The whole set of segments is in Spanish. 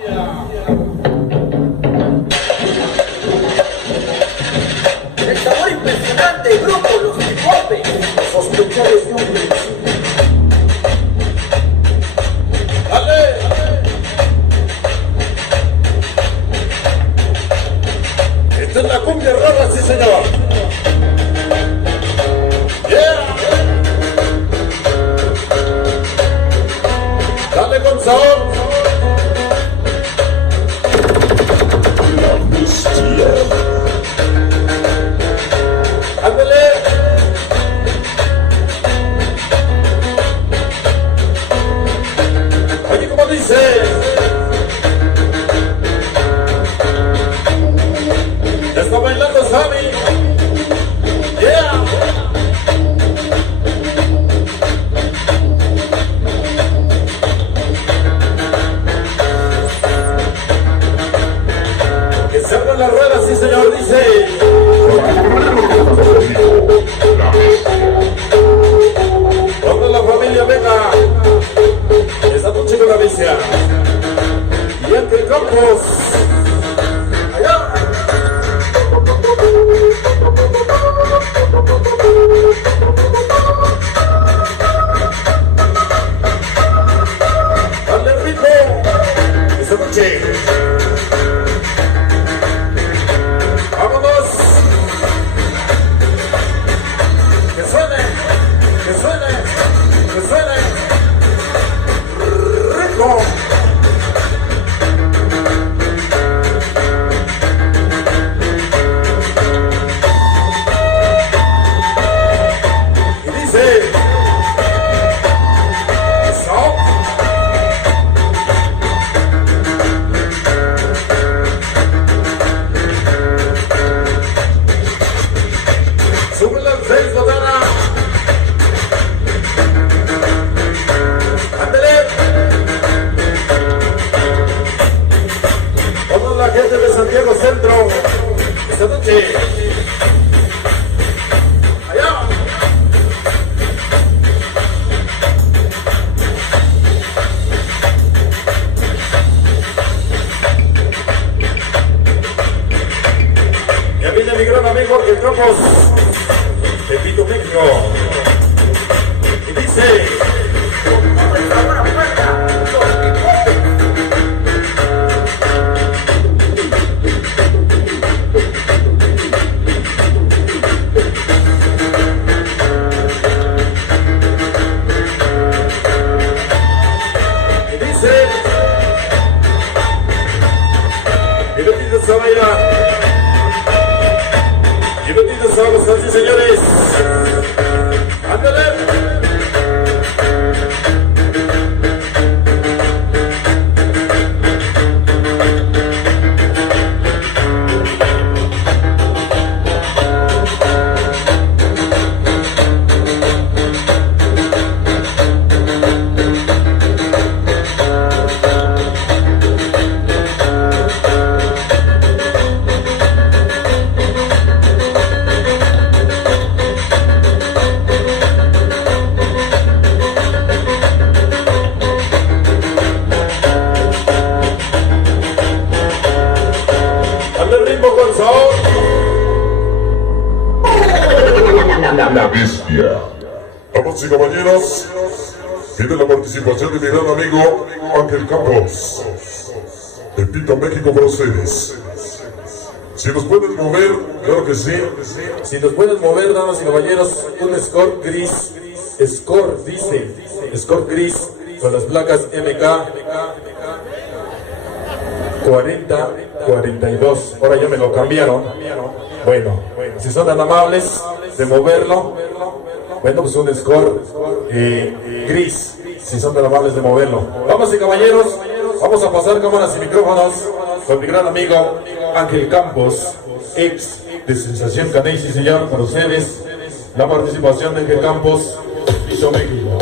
El sabor impresionante, grupo, los hip-hopes. Sospechores de un principio. ¡Dale! Esta es la cumbia rara, sí señor. ¡Yeah! ¡Dale con sabor! ¡Ándale! Oye, ¿cómo dice? Ya está bailando Sammy. ¡Yeah! Que se abran las ruedas, sí señor, dice. Toda la familia venga esta noche con la vicia y entre campos allá. Dale ritmo esta noche. Vámonos. Que suene, que suene, que suene. Ritmo. Y dice, eso. Sube la seis, botana. Ándale. Toda la gente de Santiago Centro esta noche. Allá. Ya viene mi gran amigo el Campos de Pito, México. Y dice. Y dice. Bienvenidos a bailar. Bienvenidos a los así, señores. Ándale. Dale ritmo con sabor. La bestia. Damas y caballeros, pide la participación de mi gran amigo Ángel Campos, de Pito, México, para ustedes. Si nos pueden mover, claro que sí. Si nos pueden mover, damas y caballeros, un score gris. Score, dice. Score gris, con las placas MK 4042. Ahora ya me lo cambiaron. Bueno, si son tan amables de moverlo, bueno, pues un score gris, si son tan amables de moverlo. Damas y caballeros, vamos a pasar cámaras y micrófonos con mi gran amigo Ángel Campos, ex de Sensación Caney, sí señor, para ustedes, la participación de Ángel Campos, Pito, México.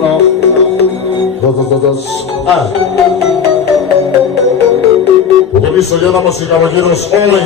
1, 2, 2, 2, 2. Ah. Todo listo ya, damas y caballeros, hoy